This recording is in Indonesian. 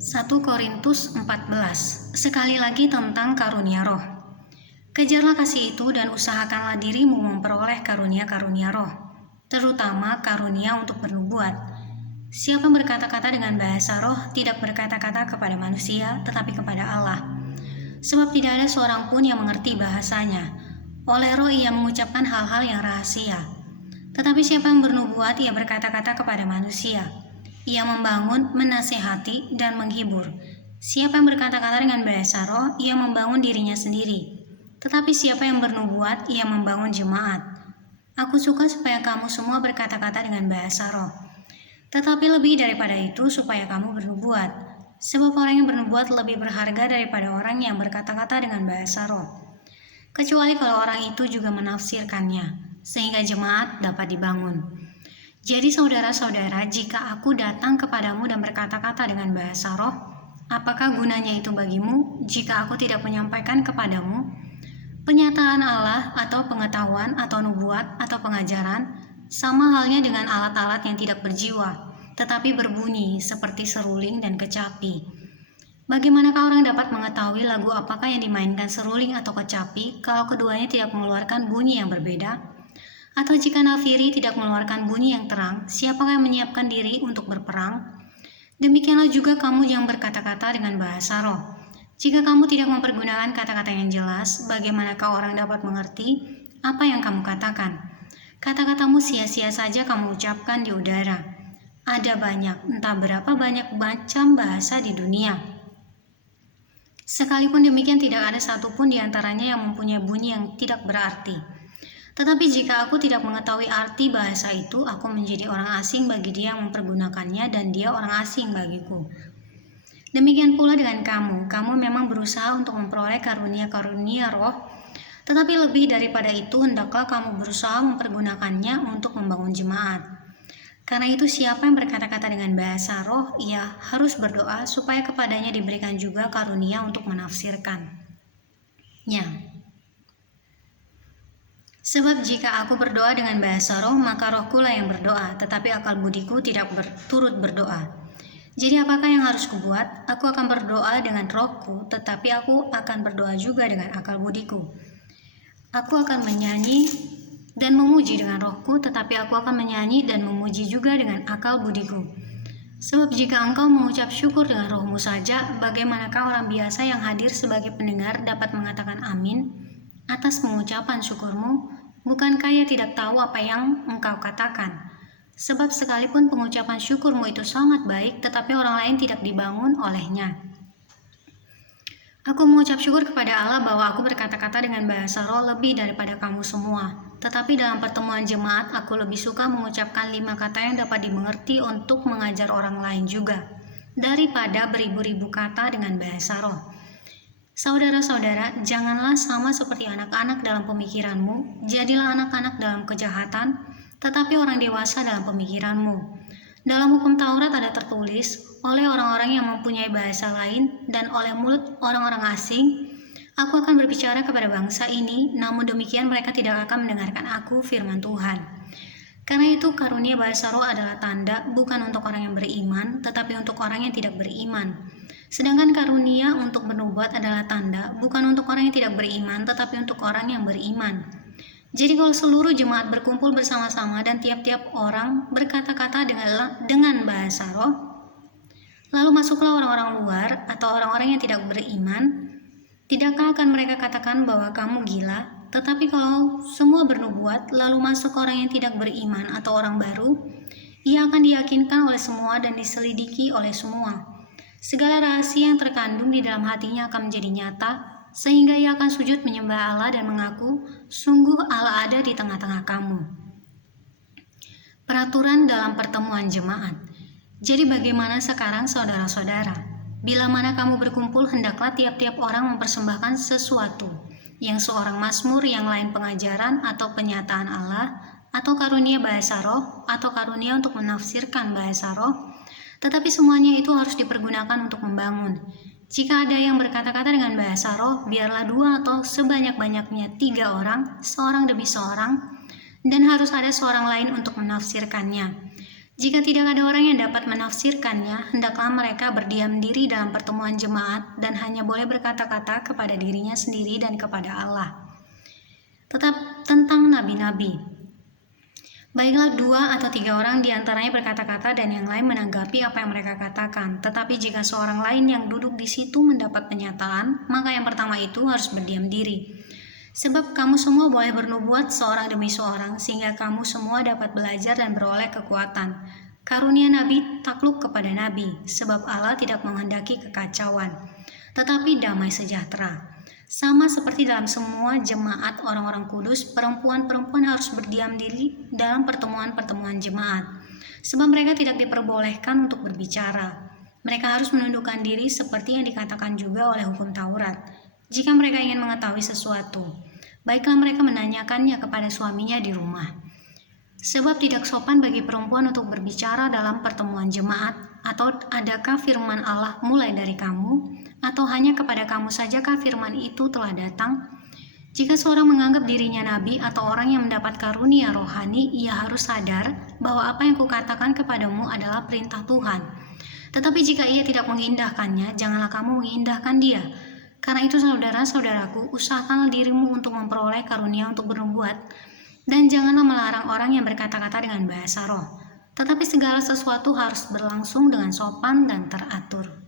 1 Korintus 14. Sekali lagi tentang karunia roh. Kejarlah kasih itu dan usahakanlah dirimu memperoleh karunia-karunia roh, terutama karunia untuk bernubuat. Siapa yang berkata-kata dengan bahasa roh tidak berkata-kata kepada manusia, tetapi kepada Allah. Sebab tidak ada seorang pun yang mengerti bahasanya. Oleh roh ia mengucapkan hal-hal yang rahasia. Tetapi siapa yang bernubuat ia berkata-kata kepada manusia. Ia membangun, menasihati, dan menghibur. Siapa yang berkata-kata dengan bahasa roh, ia membangun dirinya sendiri. Tetapi siapa yang bernubuat, ia membangun jemaat. Aku suka supaya kamu semua berkata-kata dengan bahasa roh. Tetapi lebih daripada itu, supaya kamu bernubuat. Sebab orang yang bernubuat lebih berharga daripada orang yang berkata-kata dengan bahasa roh. Kecuali kalau orang itu juga menafsirkannya, sehingga jemaat dapat dibangun. Jadi saudara-saudara, jika aku datang kepadamu dan berkata-kata dengan bahasa roh, apakah gunanya itu bagimu jika aku tidak menyampaikan kepadamu penyataan Allah atau pengetahuan atau nubuat atau pengajaran, sama halnya dengan alat-alat yang tidak berjiwa, tetapi berbunyi seperti seruling dan kecapi. Bagaimanakah orang dapat mengetahui lagu apakah yang dimainkan seruling atau kecapi kalau keduanya tidak mengeluarkan bunyi yang berbeda? Atau jika nafiri tidak mengeluarkan bunyi yang terang, siapakah yang menyiapkan diri untuk berperang? Demikianlah juga kamu yang berkata-kata dengan bahasa roh. Jika kamu tidak mempergunakan kata-kata yang jelas, bagaimanakah orang dapat mengerti apa yang kamu katakan? Kata-katamu sia-sia saja kamu ucapkan di udara. Ada banyak, entah berapa banyak macam bahasa di dunia. Sekalipun demikian tidak ada satupun di antaranya yang mempunyai bunyi yang tidak berarti. Tetapi jika aku tidak mengetahui arti bahasa itu, aku menjadi orang asing bagi dia yang mempergunakannya dan dia orang asing bagiku. Demikian pula dengan kamu memang berusaha untuk memperoleh karunia-karunia roh, tetapi lebih daripada itu hendaklah kamu berusaha mempergunakannya untuk membangun jemaat. Karena itu siapa yang berkata-kata dengan bahasa roh, ia harus berdoa supaya kepadanya diberikan juga karunia untuk menafsirkannya. Sebab jika aku berdoa dengan bahasa roh, maka rohku lah yang berdoa, tetapi akal budiku tidak turut berdoa. Jadi apakah yang harus kubuat? Aku akan berdoa dengan rohku, tetapi aku akan berdoa juga dengan akal budiku. Aku akan menyanyi dan memuji dengan rohku, tetapi aku akan menyanyi dan memuji juga dengan akal budiku. Sebab jika engkau mengucap syukur dengan rohmu saja, bagaimanakah orang biasa yang hadir sebagai pendengar dapat mengatakan amin atas pengucapan syukurmu? Bukankah ia tidak tahu apa yang engkau katakan? Sebab sekalipun pengucapan syukurmu itu sangat baik, tetapi orang lain tidak dibangun olehnya. Aku mengucap syukur kepada Allah bahwa aku berkata-kata dengan bahasa roh lebih daripada kamu semua. Tetapi dalam pertemuan jemaat, aku lebih suka mengucapkan 5 kata yang dapat dimengerti untuk mengajar orang lain juga, daripada beribu-ribu kata dengan bahasa roh. Saudara-saudara, janganlah sama seperti anak-anak dalam pemikiranmu, jadilah anak-anak dalam kejahatan, tetapi orang dewasa dalam pemikiranmu. Dalam hukum Taurat ada tertulis, oleh orang-orang yang mempunyai bahasa lain dan oleh mulut orang-orang asing, aku akan berbicara kepada bangsa ini, namun demikian mereka tidak akan mendengarkan aku, firman Tuhan. Karena itu karunia bahasa roh adalah tanda, bukan untuk orang yang beriman, tetapi untuk orang yang tidak beriman. Sedangkan karunia untuk bernubuat adalah tanda, bukan untuk orang yang tidak beriman, tetapi untuk orang yang beriman. Jadi kalau seluruh jemaat berkumpul bersama-sama dan tiap-tiap orang berkata-kata dengan bahasa roh, lalu masuklah orang-orang luar atau orang-orang yang tidak beriman, tidakkah akan mereka katakan bahwa kamu gila? Tetapi kalau semua bernubuat, lalu masuk orang yang tidak beriman atau orang baru, ia akan diyakinkan oleh semua dan diselidiki oleh semua. Segala rahasia yang terkandung di dalam hatinya akan menjadi nyata, sehingga ia akan sujud menyembah Allah dan mengaku, sungguh Allah ada di tengah-tengah kamu. Peraturan dalam pertemuan jemaat. Jadi bagaimana sekarang saudara-saudara? Bila mana kamu berkumpul, hendaklah tiap-tiap orang mempersembahkan sesuatu, yang seorang mazmur, yang lain pengajaran atau penyataan Allah, atau karunia bahasa roh, atau karunia untuk menafsirkan bahasa roh, tetapi semuanya itu harus dipergunakan untuk membangun. Jika ada yang berkata-kata dengan bahasa roh, biarlah 2 atau sebanyak-banyaknya 3 orang, seorang demi seorang, dan harus ada seorang lain untuk menafsirkannya. Jika tidak ada orang yang dapat menafsirkannya, hendaklah mereka berdiam diri dalam pertemuan jemaat dan hanya boleh berkata-kata kepada dirinya sendiri dan kepada Allah. Tetap tentang nabi-nabi. Baiklah 2 atau 3 orang di antaranya berkata-kata dan yang lain menanggapi apa yang mereka katakan. Tetapi jika seorang lain yang duduk di situ mendapat penyataan, maka yang pertama itu harus berdiam diri. Sebab kamu semua boleh bernubuat seorang demi seorang, sehingga kamu semua dapat belajar dan beroleh kekuatan. Karunia Nabi takluk kepada Nabi, sebab Allah tidak menghendaki kekacauan, tetapi damai sejahtera. Sama seperti dalam semua jemaat orang-orang kudus, perempuan-perempuan harus berdiam diri dalam pertemuan-pertemuan jemaat, sebab mereka tidak diperbolehkan untuk berbicara. Mereka harus menundukkan diri seperti yang dikatakan juga oleh hukum Taurat. Jika mereka ingin mengetahui sesuatu, baiklah mereka menanyakannya kepada suaminya di rumah. Sebab tidak sopan bagi perempuan untuk berbicara dalam pertemuan jemaat, atau adakah firman Allah mulai dari kamu, atau hanya kepada kamu sajakah firman itu telah datang? Jika seorang menganggap dirinya nabi atau orang yang mendapat karunia rohani, ia harus sadar bahwa apa yang kukatakan kepadamu adalah perintah Tuhan. Tetapi jika ia tidak mengindahkannya, janganlah kamu mengindahkan dia. Karena itu saudara-saudaraku, usahakanlah dirimu untuk memperoleh karunia untuk bernubuat, dan janganlah melarang orang yang berkata-kata dengan bahasa roh. Tetapi segala sesuatu harus berlangsung dengan sopan dan teratur.